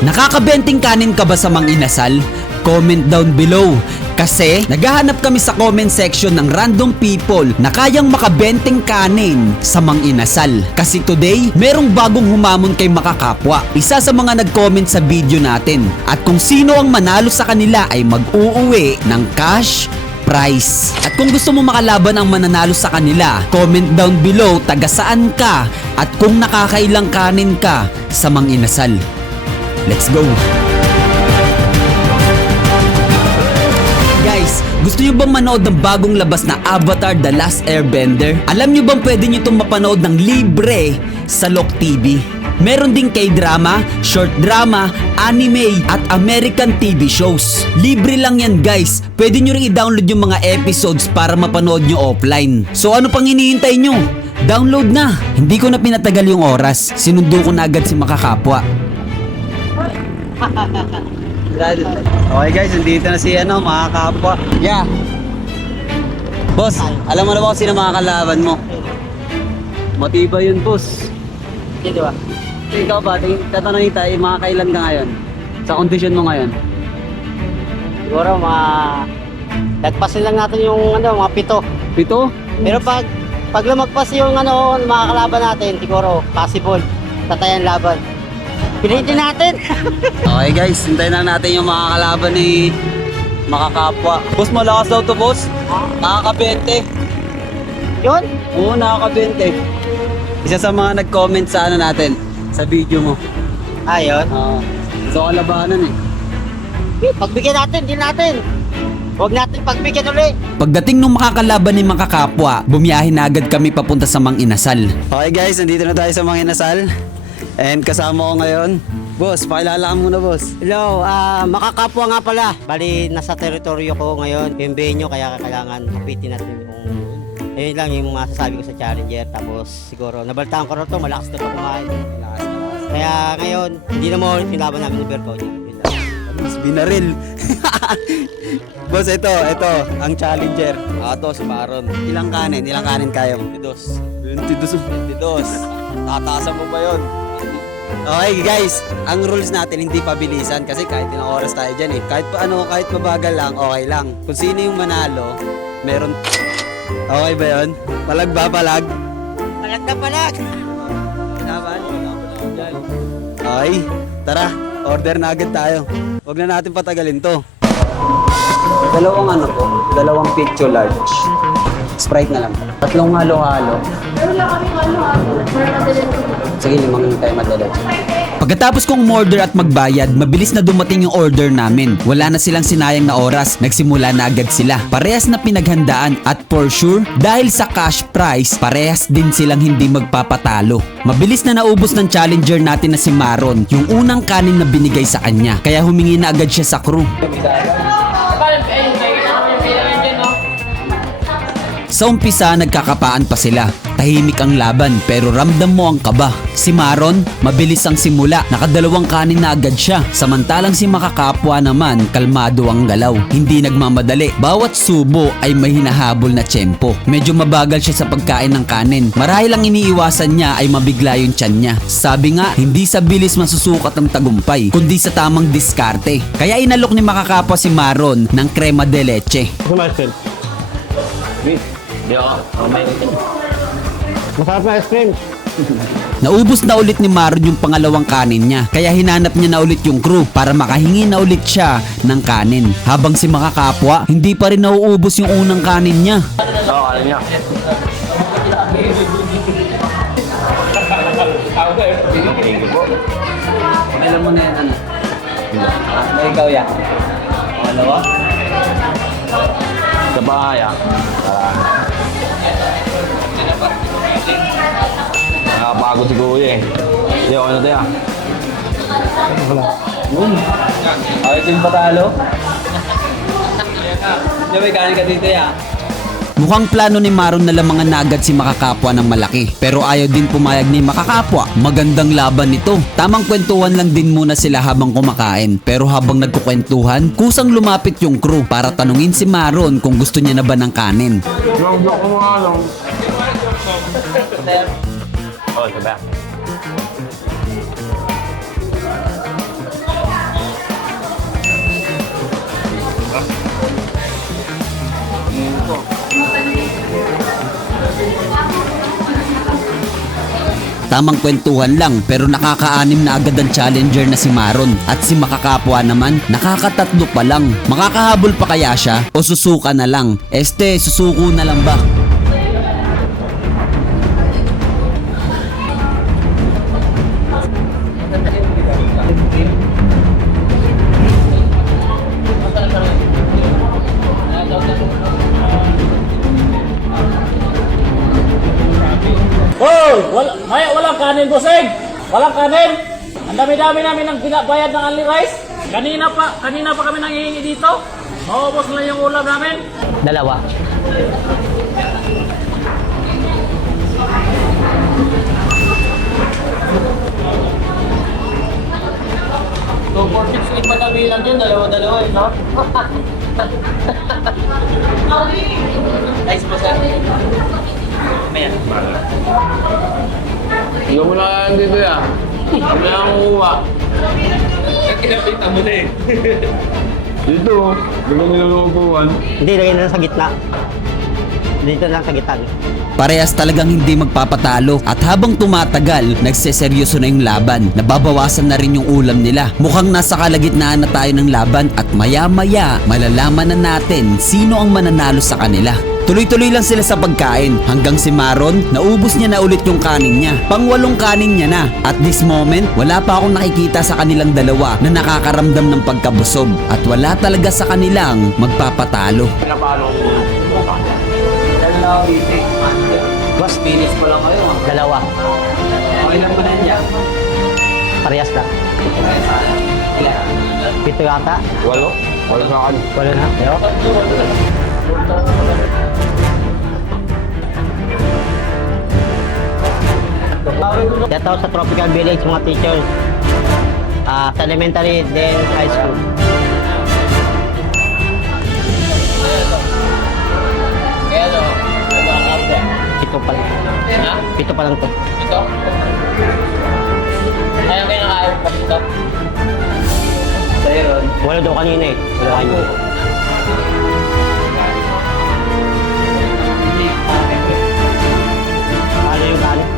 Nakakabenting kanin ka ba sa Mang Inasal? Comment down below. Kasi naghahanap kami sa comment section ng random people na kayang makabenteng kanin sa Mang Inasal. Kasi today, merong bagong humamon kay Makakapwa. Isa sa mga nag-comment sa video natin. At kung sino ang manalo sa kanila ay mag-uuwi ng cash prize. At kung gusto mo makalaban ang mananalo sa kanila, comment down below taga saan ka at kung nakakailang kanin ka sa Mang Inasal. Let's go! Guys, gusto nyo bang manood ng bagong labas na Avatar The Last Airbender? Alam nyo bang pwede nyo itong mapanood ng libre sa Lock TV? Meron ding K-drama, short drama, anime, at American TV shows. Libre lang yan guys. Pwede nyo rin i-download yung mga episodes para mapanood nyo offline. So ano pang hinihintay nyo? Download na! Hindi ko na pinatagal yung oras. Sinundo ko na agad si Makakapwa. Okay guys, nandito na si Makakapwa. Yeah. Boss, alam mo na ba kung sino mga kalaban mo? Matibay yun, boss. Di ba? Ikaw ba, tatanungin tayo, mga kailan ka ngayon? Sa kondisyon mo ngayon? Siguro lagpasin lang natin yung mga 7. 7? Pero pag lumagpas yung mga kalaban natin, siguro possible tatayan laban. Pilitin natin. Okay guys, hintayin na natin yung mga kalaban ni Makakapwa. Boss, malakas daw to boss. Nakaka-20. Yun? Oo, nakaka-20. Isa sa mga nag-comment sa natin, sa video mo. Ayun. So kalabanan eh. Pagbigyan natin, din natin. Huwag natin pagbigyan ulit. Pagdating nung makakalaban ni Makakapwa, bumiyahin na agad kami papunta sa Mang Inasal. Okay guys, nandito na tayo sa Mang Inasal. And kasama ko ngayon, boss, pakilala ka muna boss. Hello, Makakapwa nga pala. Bali, nasa teritoryo ko ngayon. Yung venue, kaya kailangan kapitin natin yung... Ayun lang yung masasabi ko sa challenger. Tapos siguro, nabaltaan ko rin ito, malakas na ito kumain. Kaya ngayon, hindi na mo pinaban namin ng Berco niya. Mas binaril. Boss, ito, ang challenger. Ato, si Maron. Ilang kanin kayo? 22. 22. 22. Tataasan mo ba yun? Okay guys, ang rules natin hindi pabilisan kasi kahit ilang oras tayo dyan eh. Kahit mabagal lang, okay lang. Kung sino yung manalo, meron... Okay ba yun? Palag ba, palag? Palag na palag! Okay, tara, order na agad tayo. Huwag na natin patagalin to. Dalawang picture large. Sprite na lang. 3 halo-halo. Sige, 5 tayo madalas. Pagkatapos kong umorder at magbayad, mabilis na dumating yung order namin. Wala na silang sinayang na oras, nagsimula na agad sila. Parehas na pinaghandaan at for sure, dahil sa cash prize, parehas din silang hindi magpapatalo. Mabilis na naubos ng challenger natin na si Maron, yung unang kanin na binigay sa kanya. Kaya humingi na agad siya sa crew. Sa umpisa, nagkakapaan pa sila. Tahimik ang laban pero ramdam mo ang kaba. Si Maron, mabilis ang simula. Nakadalawang kanin na agad siya. Samantalang si Makakapwa naman, kalmado ang galaw. Hindi nagmamadali. Bawat subo ay may hinahabol na tiyempo. Medyo mabagal siya sa pagkain ng kanin. Marahil ang iniiwasan niya ay mabigla yung tiyan niya. Sabi nga, hindi sa bilis masusukat ang tagumpay, kundi sa tamang diskarte. Kaya inalok ni Makakapwa si Maron ng crema de leche. Masarap na ice cream. Naubos na ulit ni Maron yung pangalawang kanin niya. Kaya hinanap niya na ulit yung crew para makahingi na ulit siya ng kanin. Habang si Makakapwa, hindi pa rin nauubos yung unang kanin niya. Oo, kaya niya. Alam mo na yan, ikaw yan. Pangalawa? Sa bahay, nakapagod si Kuya eh. Hindi, okay na tayo. Ayos yung patalo? Hindi, may kanin ka dito ya. Mukhang plano ni Maron na lamangan na agad si Makakapwa ng malaki. Pero ayaw din pumayag ni Makakapwa. Magandang laban nito. Tamang kwentuhan lang din muna sila habang kumakain. Pero habang nagkukwentuhan, kusang lumapit yung crew para tanungin si Maron kung gusto niya na ba ng kanin. Oh, sa back. tamang kwentuhan lang pero nakakaanim na agad ang challenger na si Maron. At si Makakapwa naman, nakakatatlo pa lang. Makakahabol pa kaya siya o susuka na lang? Susuko na lang ba? Hoy! Walang kanin, bossing! Walang kanin! Ang dami-dami namin ng binabayad ng only rice. Kanina pa kami nanghihingi dito. Maubos na yung ulam namin. Dalawa. So, 468 patabilan dyan, dalawa-dalawa eh, no? Nice po, sir. Ayan. Hindi mo na yan dito yan. Hindi na ang uwa. Kinapita mo na eh. Dito, hindi ko nilulukuhan. Hindi, lagay na lang sa gitna. Dito lang sa gitna. Parehas talagang hindi magpapatalo at habang tumatagal, nagseseryoso na yung laban. Nababawasan na rin yung ulam nila. Mukhang nasa kalagitnaan na tayo ng laban at maya-maya malalaman na natin sino ang mananalo sa kanila. Tuloy-tuloy lang sila sa pagkain hanggang si Maron, naubos niya na ulit yung kanin niya. Pang-8 kanin niya na. At this moment, wala pa akong nakikita sa kanilang dalawa na nakakaramdam ng pagkabusog at wala talaga sa kanilang magpapatalo. Boss, finish ko lang kayo. Dalawa. Okay lang ba na yan? Parehas lang. Ilan? 7 yata. Walo? Walo sa akin. Wala na. Yo. Shout out sa Tropical Village mga teachers. Sa elementary then high school. Kaya ano, nagkakabda. 7 pa lang. Ha? 7 pa lang to. Ito? Ayaw kayo nakaayos pa dito? Sa'yo, Ron. Wala daw kanina eh. Wala kanina. Ano yung kanin?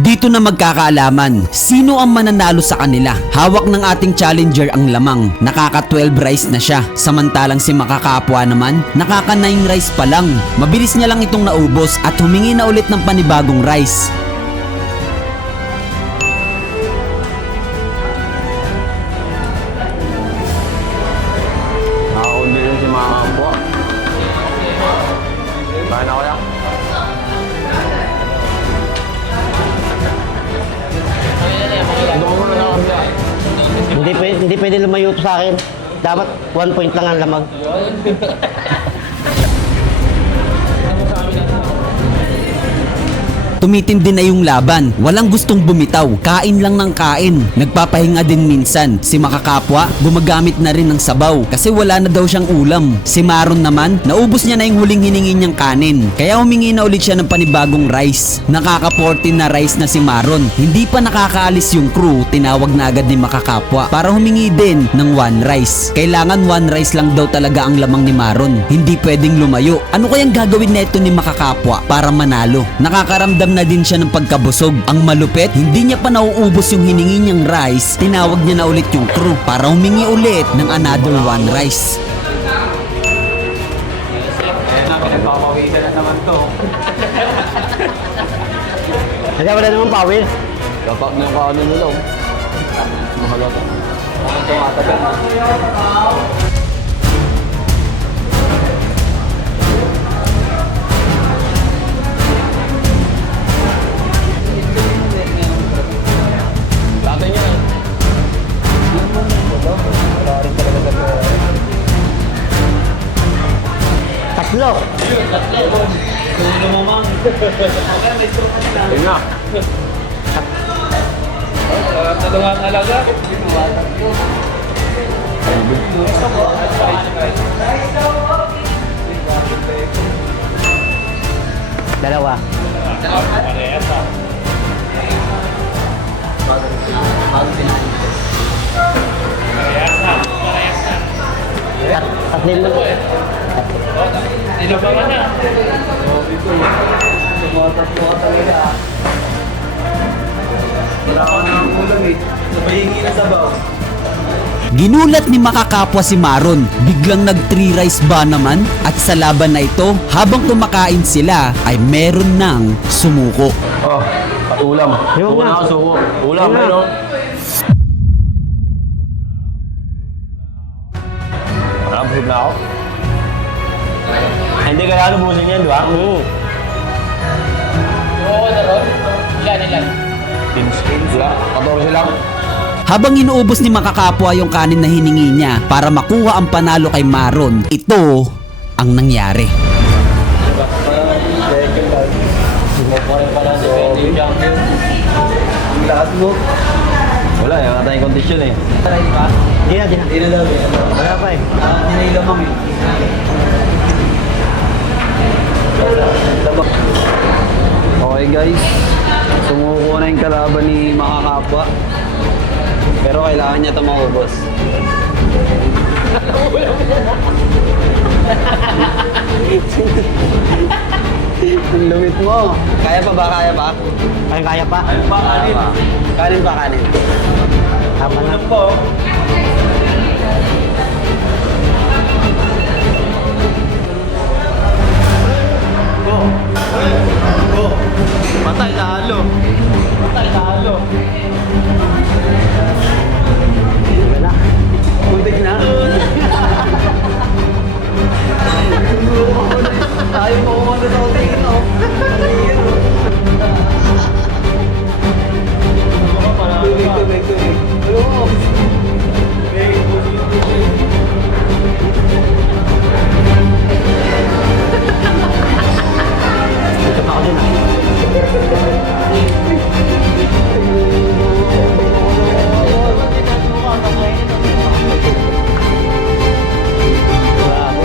Dito na magkakaalaman, sino ang mananalo sa kanila. Hawak ng ating challenger ang lamang, nakaka 12 rice na siya. Samantalang si Makakapwa naman, nakaka 9 rice pa lang. Mabilis niya lang itong naubos at humingi na ulit ng panibagong rice. Nakakundi rin si mga kapwa. Kaya na ko yan. Hindi ko muna nakakabla. Hindi pwede lumayo to sa akin. Dapat 1 point lang ang lamag. Tumitindi na yung laban, walang gustong bumitaw, kain lang ng kain. Nagpapahinga din minsan. Si Makakapwa, gumagamit na rin ng sabaw kasi wala na daw siyang ulam. Si Maron naman, naubos niya na yung huling hiningi niyang kanin. Kaya humingi na ulit siya ng panibagong rice. Nakaka 14 na rice na si Maron. Hindi pa nakakaalis yung crew, tinawag na agad ni Makakapwa para humingi din ng 1 rice. Kailangan 1 rice lang daw talaga ang lamang ni Maron. Hindi pwedeng lumayo. Ano kayang gagawin neto ni Makakapwa para manalo? Nakakaramdam na din siya ng pagkabusog. Ang malupit, hindi niya pa nauubos yung hiningi niyang rice, tinawag niya na ulit yung crew para humingi ulit ng another 1 rice. Pinagpapawisan na naman to. Kaya wala namang power. Dapat na yung kaano nila. Mahalata. Ang tumatagal na. Dati niya. Tatlo. Yun nga. Dalawa. Tatlin mo. Nilabangan na. Wala ka na ang ulam eh. Napahingi na sabaw. Ginulat ni makakapwa si Maron, biglang nag-3 rice ba naman at sa laban na ito, habang kumakain sila ay meron ng sumuko. Oh, ulam. Yung Suko nga. na ako, suko. Ulam, Yung nga. ano? Parang busog na ako. Hindi kaya lubusin yan, di ba? Oo, naroon. Ilan. Teams, di ba? 14 lang. Habang inuubos ni makakapwa yung kanin na hiningi niya para makuha ang panalo kay Maron, ito ang nangyari. Ang lakas mo. Wala, yung tayong condition eh. Di na. Hindi na daw eh. Wala pa eh. Hindi na ilamang eh. Okay guys, sumuko na yung kalaban ni makakapwa. Pero kailangan niya ito maubos. Ang lumit mo. Kaya pa ba? Kaya pa? Kaya pa. Kanin pa, kanin. Tama na. Patay, talo. Patay, talo. Wala. Muntik na. Tayo mo kumanda sa hotel, no? Tubig. Ano? Ito pa ako din ah. Grabe.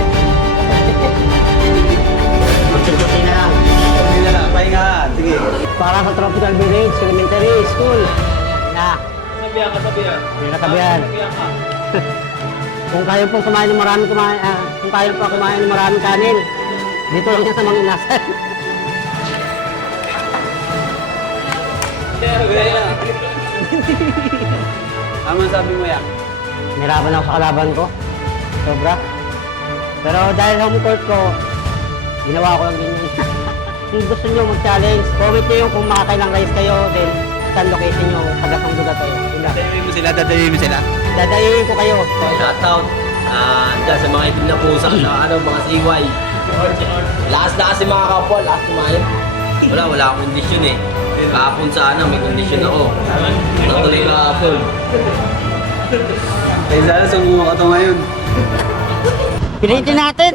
Magsusuti na lang. Hindi na lang, pahinga. Sige. Para sa Tropical Village Elementary School. Na. Hindi katabihan. Kung kayo pong kumain ng maraming kung kayo pa kumain ng maraming kanin, dito lang yan sa mga inasal. Ano sabi mo yan? Nirapan ako sa kalaban ko. Sobra. Pero dahil home court ko, ginawa ko lang din yun. Kung gusto nyo mag-challenge, comment nyo yung kung makakailang rice kayo, then saan location nyo, tagatang dugat kayo. Yun lang. Dadayuin mo sila. Dadayuin ko kayo. Shoutout dyan sa mga itim na pusa na mga siway. Lakas si mga kapwa, lakas kumain. Wala akong kondisyon eh. Kahapon may kondisyon ako. Natuloy kahapon. Kaya sana sumuko ka to ngayon. Pilitin natin!